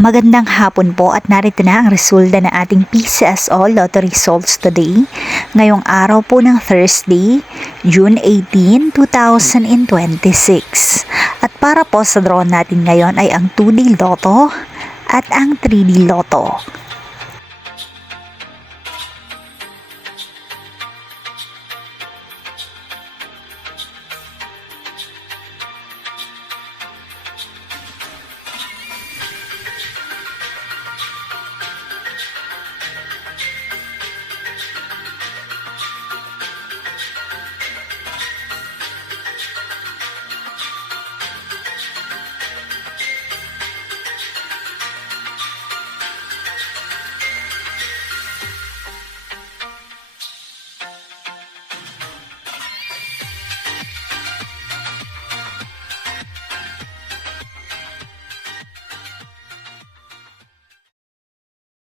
Magandang hapon po at narito na ang resulta ng ating PCSO Lotto Results today. Ngayong araw po ng Thursday, June 18, 2026. At para po sa draw natin ngayon ay ang 2D Lotto at ang 3D Lotto.